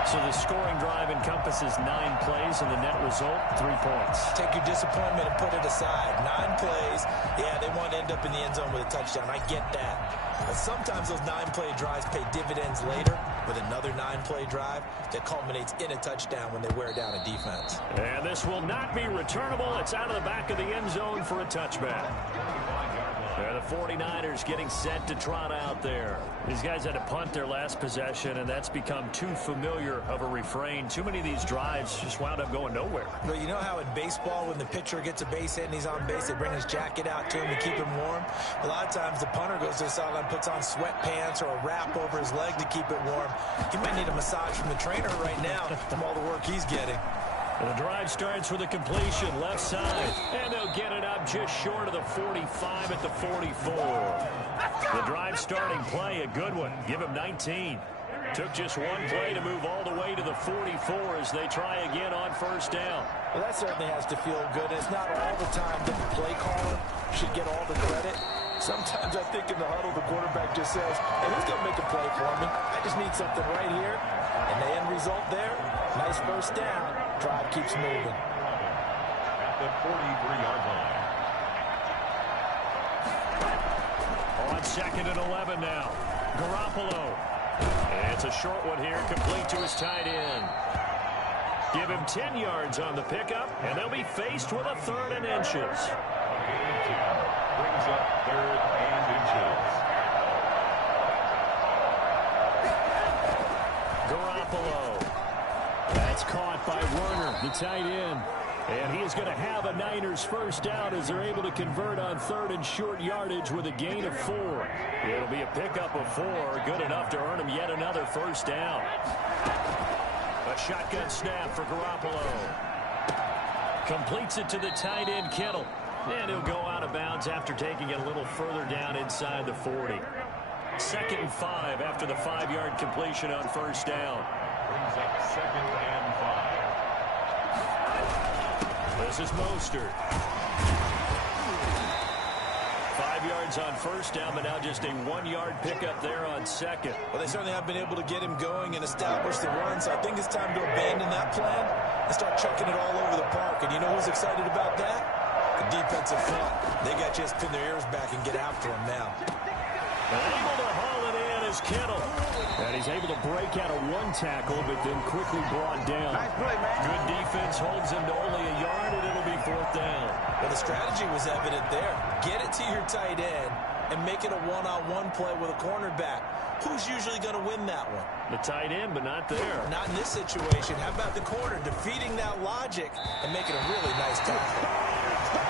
So the scoring drive encompasses 9 plays, and the net result, 3 points. Take your disappointment and put it aside. 9 plays. Yeah, they want to end up in the end zone with a touchdown. I get that. But sometimes those 9-play drives pay dividends later with another 9-play drive that culminates in a touchdown when they wear down a defense. And this will not be returnable. It's out of the back of the end zone for a touchback. They're the 49ers getting set to trot out there. These guys had to punt their last possession, and that's become too familiar of a refrain. Too many of these drives just wound up going nowhere. Well, you know how in baseball, when the pitcher gets a base hit and he's on base, they bring his jacket out to him to keep him warm? A lot of times the punter goes to the sideline, puts on sweatpants or a wrap over his leg to keep it warm. He might need a massage from the trainer right now from all the work he's getting. The drive starts with a completion left side, and they'll get it up just short of the 45 at the 44. The drive starting play, a good one. Give him 19. Took just one play to move all the way to the 44 as they try again on 1st down. Well, that certainly has to feel good. It's not all the time that the play caller should get all the credit. Sometimes I think in the huddle, the quarterback just says, hey, who's going to make a play for me? I just need something right here. And the end result there, nice 1st down. Drive keeps moving. At the 43-yard line. On 2nd and 11 now. Garoppolo. It's a short one here, complete to his tight end. Give him 10 yards on the pickup, and they'll be faced with a 3rd and inches. Brings up 3rd and inches. Garoppolo. That's caught by Werner, the tight end. And he is going to have a Niners first down as they're able to convert on 3rd and short yardage with a gain of 4. It'll be a pickup of 4, good enough to earn him yet another first down. A shotgun snap for Garoppolo. Completes it to the tight end, Kittle. And he'll go out of bounds after taking it a little further down inside the 40. 2nd and 5 after the 5-yard completion on first down. Brings up 2nd and 5. This is Mostert. 5 yards on first down, but now just a 1-yard pickup there on 2nd. Well, they certainly have been able to get him going and establish the run, so I think it's time to abandon that plan and start chucking it all over the park. And you know who's excited about that? The defensive front. They got to just pin their ears back and get after him now. Able to haul it in is Kittle. And he's able to break out of 1 tackle, but then quickly brought down. Nice play, man. Good defense holds him to only a yard, and it'll be 4th down. Well, the strategy was evident there. Get it to your tight end and make it a one-on-one play with a cornerback. Who's usually going to win that one? The tight end, but not there. Not in this situation. How about the corner defeating that logic and making a really nice tackle?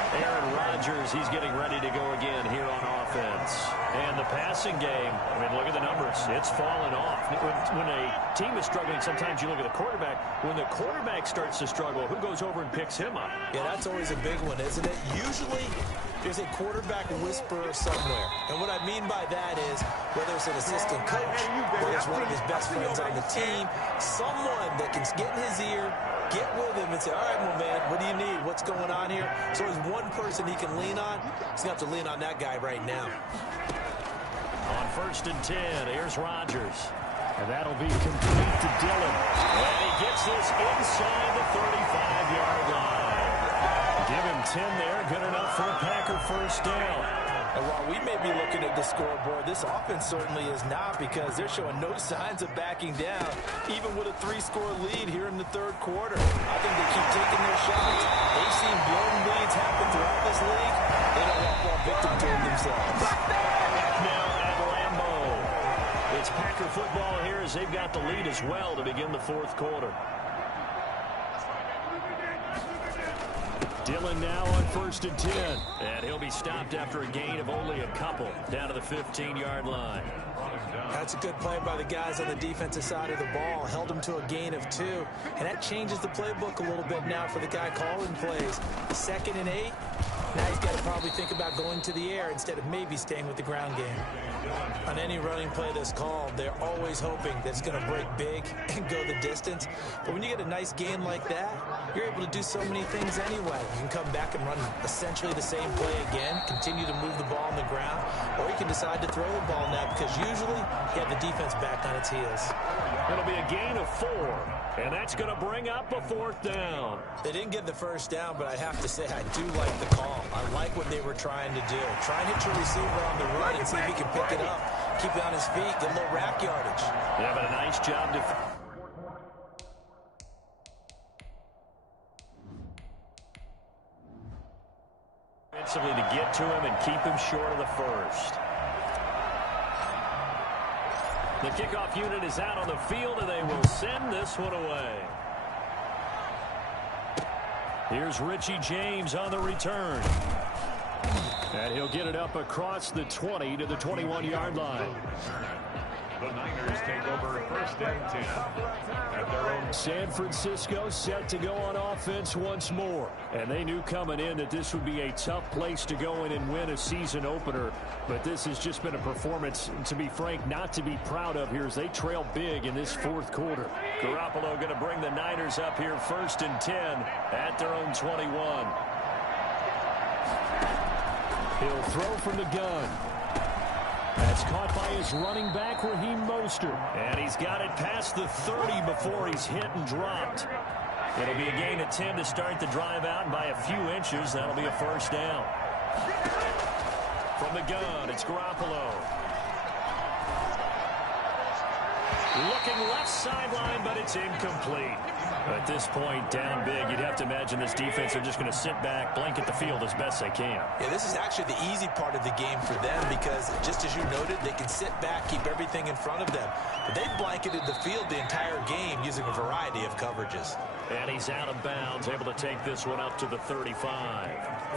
Aaron Rodgers, he's getting ready to go again here on offense. And the passing game, I mean, look at the numbers. It's fallen off. When a team is struggling, sometimes you look at the quarterback. When the quarterback starts to struggle, who goes over and picks him up? Yeah, that's always a big one, isn't it? Usually, there's a quarterback whisperer somewhere. And what I mean by that is, whether it's an assistant coach, whether it's one of his best friends on the team, someone that can get in his ear, get with him and say, all right, well, man, what do you need? What's going on here? So there's one person he can lean on. He's going to have to lean on that guy right now. On 1st and 10, here's Rodgers. And that'll be complete to Dillon. And he gets this inside the 35-yard line. Give him 10 there. Good enough for a Packer first down. And while we may be looking at the scoreboard, this offense certainly is not, because they're showing no signs of backing down, even with a 3-score lead here in the 3rd quarter. I think they keep taking their shots. They've seen blown leads happen throughout this league. They don't want to fall victim to it themselves. Now at Lambeau. It's Packer football here as they've got the lead as well to begin the 4th quarter. Dillon now on 1st and 10. And he'll be stopped after a gain of only a couple down to the 15-yard line. That's a good play by the guys on the defensive side of the ball. Held them to a gain of 2. And that changes the playbook a little bit now for the guy calling plays. 2nd and 8. Now he's got to probably think about going to the air instead of maybe staying with the ground game. On any running play that's called, they're always hoping that it's going to break big and go the distance. But when you get a nice gain like that, you're able to do so many things anyway. You can come back and run essentially the same play again, continue to move the ball on the ground, or you can decide to throw the ball now, because usually you have the defense back on its heels. It'll be a gain of 4, and that's going to bring up a 4th down. They didn't get the first down, but I have to say I do like the call. I like what they were trying to do. Try and hit your receiver on the run and see if he can pick it up, keep it on his feet, get a little rack yardage. Yeah, but a nice job defensively to get to him and keep him short of the 1st. The kickoff unit is out on the field, and they will send this one away. Here's Richie James on the return. And he'll get it up across the 20 to the 21-yard line. The Niners take over 1st and 10 at their own. San Francisco set to go on offense once more. And they knew coming in that this would be a tough place to go in and win a season opener. But this has just been a performance, to be frank, not to be proud of here as they trail big in this 4th quarter. Garoppolo going to bring the Niners up here 1st and 10 at their own 21. He'll throw from the gun. That's caught by his running back, Raheem Mostert. And he's got it past the 30 before he's hit and dropped. It'll be a gain of 10 to start the drive out, and by a few inches, that'll be a first down. From the gun, it's Garoppolo. Looking left sideline, but it's incomplete. At this point, down big, you'd have to imagine this defense are just going to sit back, blanket the field as best they can. Yeah, this is actually the easy part of the game for them, because just as you noted, they can sit back, keep everything in front of them. But they've blanketed the field the entire game using a variety of coverages. And he's out of bounds, able to take this one up to the 35.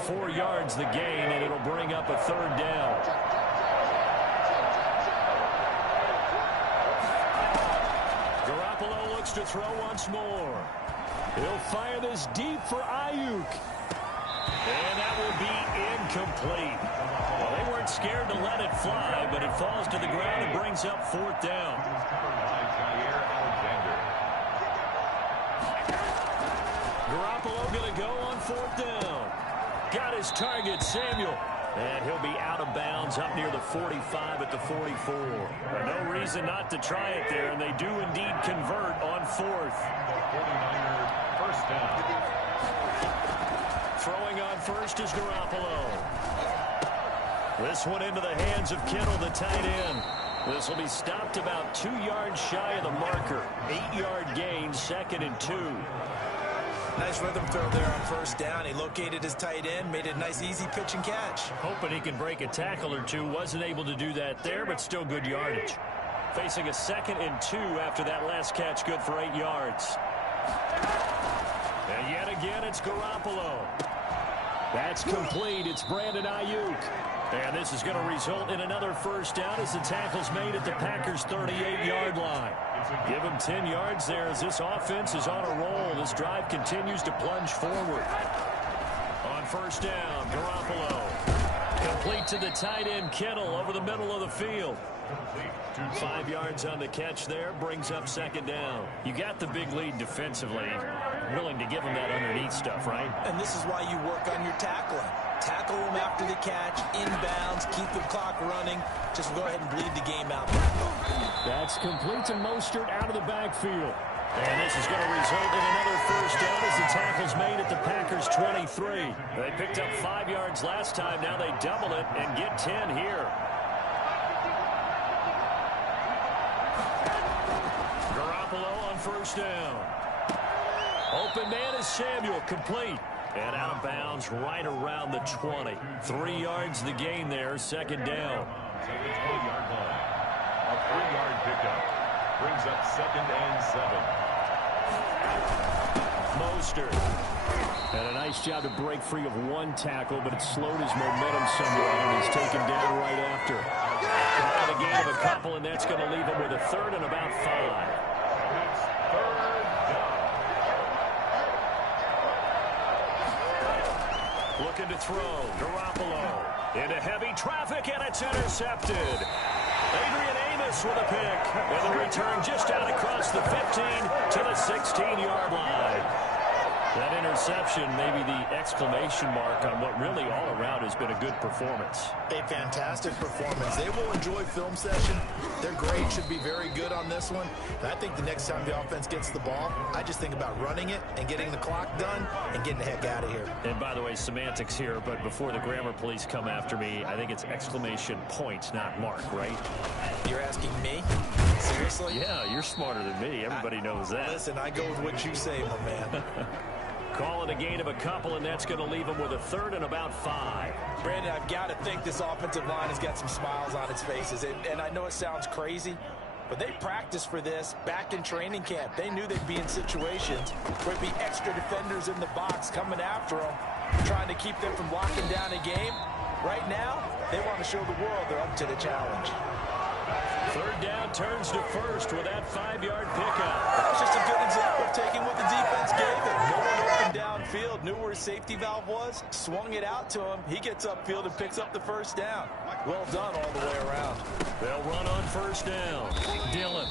4 yards the gain, and it'll bring up a 3rd down. Garoppolo looks to throw once more. He'll fire this deep for Ayuk. And that will be incomplete. Well, they weren't scared to let it fly, but it falls to the ground and brings up 4th down. Garoppolo going to go on 4th down. Got his target, Samuel. And he'll be out of bounds up near the 45 at the 44. But no reason not to try it there, and they do indeed convert on 4th. 49er first down. Throwing on first is Garoppolo. This one into the hands of Kittle, the tight end. This will be stopped about 2 yards shy of the marker. 8-yard gain, 2nd and 2. Nice rhythm throw there on first down. He located his tight end, made it a nice, easy pitch and catch. Hoping he can break a tackle or two. Wasn't able to do that there, but still good yardage. Facing a 2nd and 2 after that last catch, good for 8 yards. And yet again, it's Garoppolo. That's complete. It's Brandon Ayuk. And this is going to result in another first down as the tackle's made at the Packers' 38-yard line. Give him 10 yards there as this offense is on a roll. This drive continues to plunge forward. On first down, Garoppolo. Complete to the tight end, Kittle, over the middle of the field. 5 yards on the catch there, brings up 2nd down. You got the big lead defensively. Willing to give him that underneath stuff, right? And this is why you work on your tackling. Tackle them after the catch, inbounds, keep the clock running. Just go ahead and bleed the game out. That's complete to Mostert out of the backfield. And this is going to result in another first down as the tackle's made at the Packers' 23. They picked up 5 yards last time. Now they double it and get 10 here. Garoppolo on first down. Open man is Samuel, complete. And out of bounds right around the 20. 3 yards the gain there, 2nd down. To the 20-yard line. A 3-yard pickup brings up 2nd and 7. Mostert. And a nice job to break free of one tackle, but it slowed his momentum somewhat, and he's taken down right after. Out of the gain of a couple, and that's going to leave him with a 3rd and about 5. Looking to throw. Garoppolo into heavy traffic, and it's intercepted. Adrian Amos with a pick. And the return just out across the 15 to the 16-yard line. That interception, maybe the exclamation mark on what really all around has been a good performance. A fantastic performance. They will enjoy film session. Their grade should be very good on this one. And I think the next time the offense gets the ball, I just think about running it and getting the clock done and getting the heck out of here. And by the way, semantics here, but before the grammar police come after me, I think it's exclamation point, not mark, right? You're asking me? Seriously? Yeah, you're smarter than me. Everybody knows that. Listen, I go with what you say, my man. Call it a gain of a couple, and that's going to leave him with a 3rd and about 5. Brandon, I've got to think this offensive line has got some smiles on its faces. And I know it sounds crazy, but they practiced for this back in training camp. They knew they'd be in situations where it'd be extra defenders in the box coming after them, trying to keep them from locking down a game. Right now, they want to show the world they're up to the challenge. 3rd down, turns to first with that 5-yard pickup. That was just a good example of taking what the defense gave him. No one open downfield, knew where his safety valve was, swung it out to him. He gets upfield and picks up the first down. Well done all the way around. They'll run on first down. Dillon.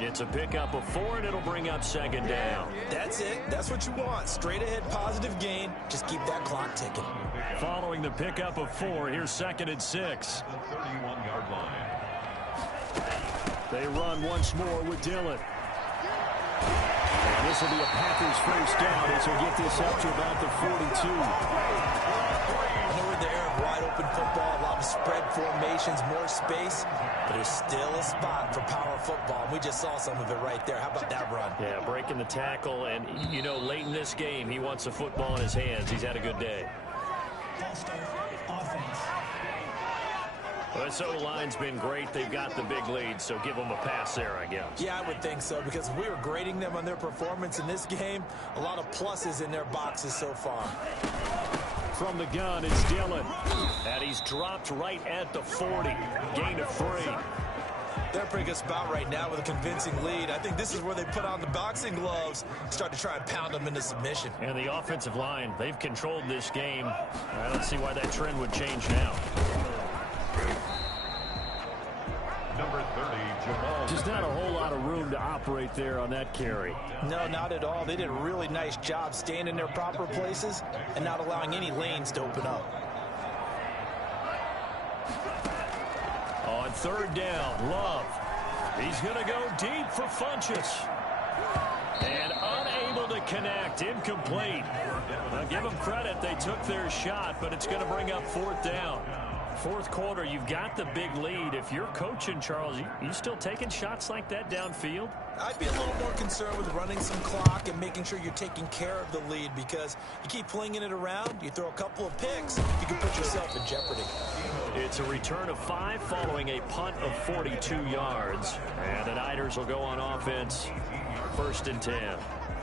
It's a pickup of 4, and it'll bring up 2nd down. That's it. That's what you want. Straight ahead positive gain. Just keep that clock ticking. Following the pickup of 4, here's 2nd and 6. The 31-yard line. They run once more with Dillon. And this will be a Packers first down as we'll get this up to about the 42. I know we're in the era of wide open football, a lot of spread formations, more space, but there's still a spot for power football. We just saw some of it right there. How about that run? Yeah, breaking the tackle, and, you know, late in this game, he wants the football in his hands. He's had a good day. Well, this O-line's been great. They've got the big lead, so give them a pass there, I guess. Yeah, I would think so, because we were grading them on their performance in this game. A lot of pluses in their boxes so far. From the gun, it's Dillon. And he's dropped right at the 40. Gain of 3. They're a pretty good spot right now with a convincing lead. I think this is where they put on the boxing gloves, start to try and pound them into submission. And the offensive line, they've controlled this game. I don't see why that trend would change now. Number 30, Jamal. Just not a whole lot of room to operate there on that carry. No, not at all. They did a really nice job staying in their proper places and not allowing any lanes to open up. On third down, Love. He's going to go deep for Funchess. And unable to connect, incomplete. Now give them credit, they took their shot, but it's going to bring up fourth down. Fourth quarter, you've got the big lead. If you're coaching, Charles, you still taking shots like that downfield? I'd be a little more concerned with running some clock and making sure you're taking care of the lead, because you keep flinging it around, you throw a couple of picks, you can put yourself in jeopardy. It's a return of 5 following a punt of 42 yards. And the Niners will go on offense, 1st and 10.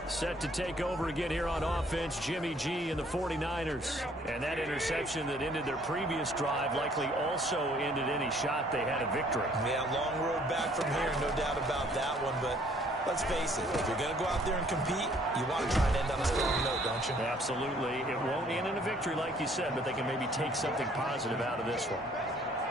Set to take over again here on offense, Jimmy G and the 49ers. And that interception that ended their previous drive likely also ended any shot they had at victory. Yeah, long road back from here, no doubt about that one. But let's face it, if you're going to go out there and compete, you want to try and end on a strong note, don't you? Absolutely. It won't end in a victory like you said, but they can maybe take something positive out of this one.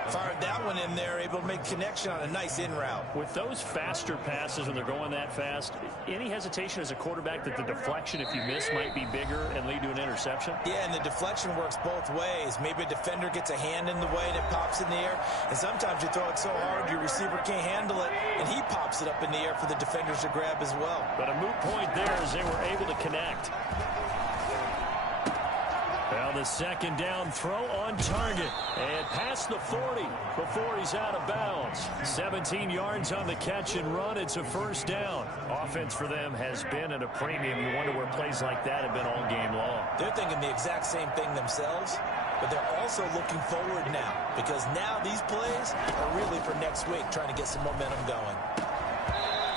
Fired that one in there, able to make connection on a nice in route. With those faster passes when they're going that fast, any hesitation as a quarterback that the deflection, if you miss, might be bigger and lead to an interception? Yeah, and the deflection works both ways. Maybe a defender gets a hand in the way and it pops in the air. And sometimes you throw it so hard your receiver can't handle it, and he pops it up in the air for the defenders to grab as well. But a moot point there as they were able to connect. Well, the second down throw on target. And past the 40 before he's out of bounds. 17 yards on the catch and run. It's a first down. Offense for them has been at a premium. You wonder where plays like that have been all game long. They're thinking the exact same thing themselves, but they're also looking forward now, because now these plays are really for next week, trying to get some momentum going.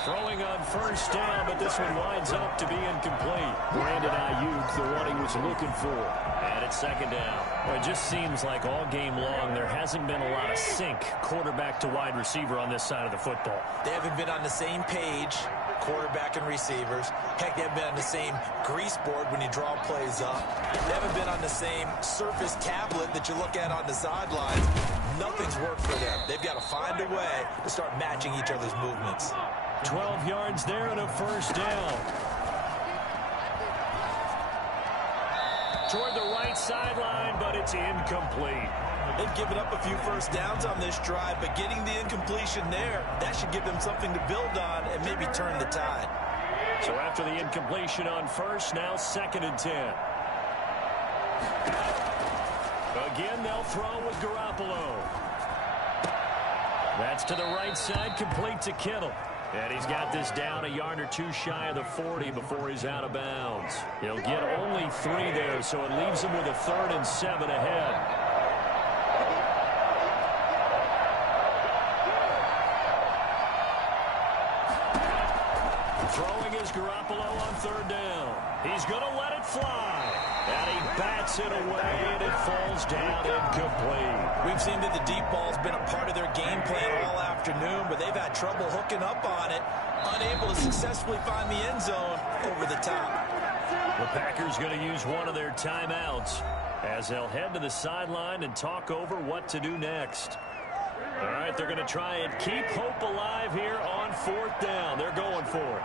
Throwing on first down, but this one winds up to be incomplete. Brandon Ayuk, the one he was looking for. And it's second down. Well, it just seems like all game long there hasn't been a lot of sync quarterback to wide receiver on this side of the football. They haven't been on the same page, quarterback and receivers. Heck, they haven't been on the same grease board when you draw plays up. They haven't been on the same surface tablet that you look at on the sidelines. Nothing's worked for them. They've got to find a way to start matching each other's movements. 12 yards there and a first down. Toward the right sideline, but it's incomplete. They've given up a few first downs on this drive, but getting the incompletion there, that should give them something to build on and maybe turn the tide. So after the incompletion on first, now 2nd and 10. Again, they'll throw with Garoppolo. That's to the right side, complete to Kittle. And he's got this down a yard or two shy of the 40 before he's out of bounds. He'll get only 3 there, so it leaves him with a 3rd and 7 ahead. Throwing is Garoppolo on 3rd down. He's going to let it fly. And he bats it away, and it falls down incomplete. We've seen that the deep ball's been a part of their game plan all afternoon, but they've had trouble hooking up on it, unable to successfully find the end zone over the top. The Packers going to use one of their timeouts as they'll head to the sideline and talk over what to do next. All right, they're going to try and keep hope alive here on 4th down. They're going for it.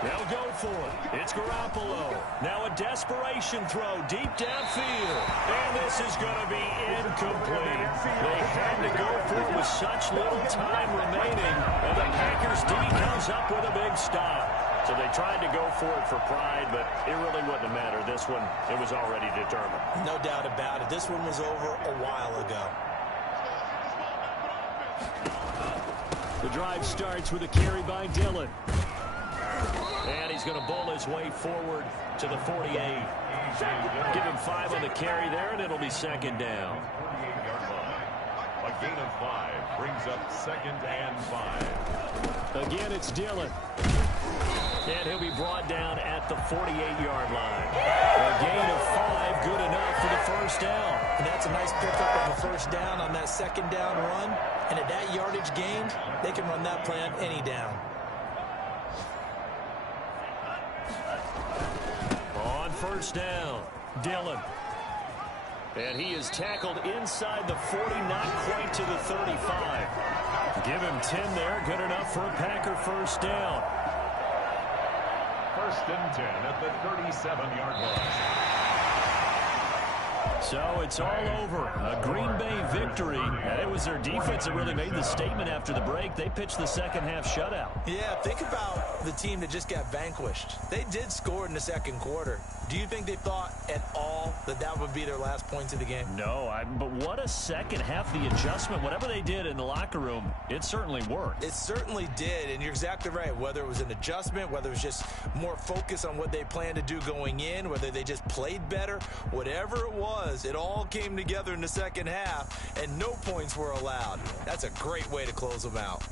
They'll go for it. It's Garoppolo. Now a desperation throw deep downfield. And this is going to be incomplete. They had to go for it with such little time remaining. And the Packers D comes up with a big stop. So they tried to go for it for pride, but it really wouldn't have mattered. This one, it was already determined. No doubt about it. This one was over a while ago. The drive starts with a carry by Dillon. And he's he's going to bowl his way forward to the 48. Give him 5 on the carry there, and it'll be second down. A gain of 5 brings up 2nd and 5. Again, it's Dillon. And he'll be brought down at the 48-yard line. A gain of 5, good enough for the first down. And that's a nice pickup of a first down on that second down run. And at that yardage gained, they can run that play on any down. On first down, Dillon. And he is tackled inside the 40, not quite to the 35. Give him 10 there, good enough for a Packer first down. 1st and 10 at the 37-yard line. So it's all over. A Green Bay victory. And it was their defense that really made the statement after the break. They pitched the second half shutout. Yeah, think about the team that just got vanquished. They did score in the second quarter. Do you think they thought at all that that would be their last points of the game? No, but what a second half. The adjustment, whatever they did in the locker room, it certainly worked. It certainly did, and you're exactly right. Whether it was an adjustment, whether it was just more focus on what they planned to do going in, whether they just played better, whatever it was, it all came together in the second half, and no points were allowed. That's a great way to close them out.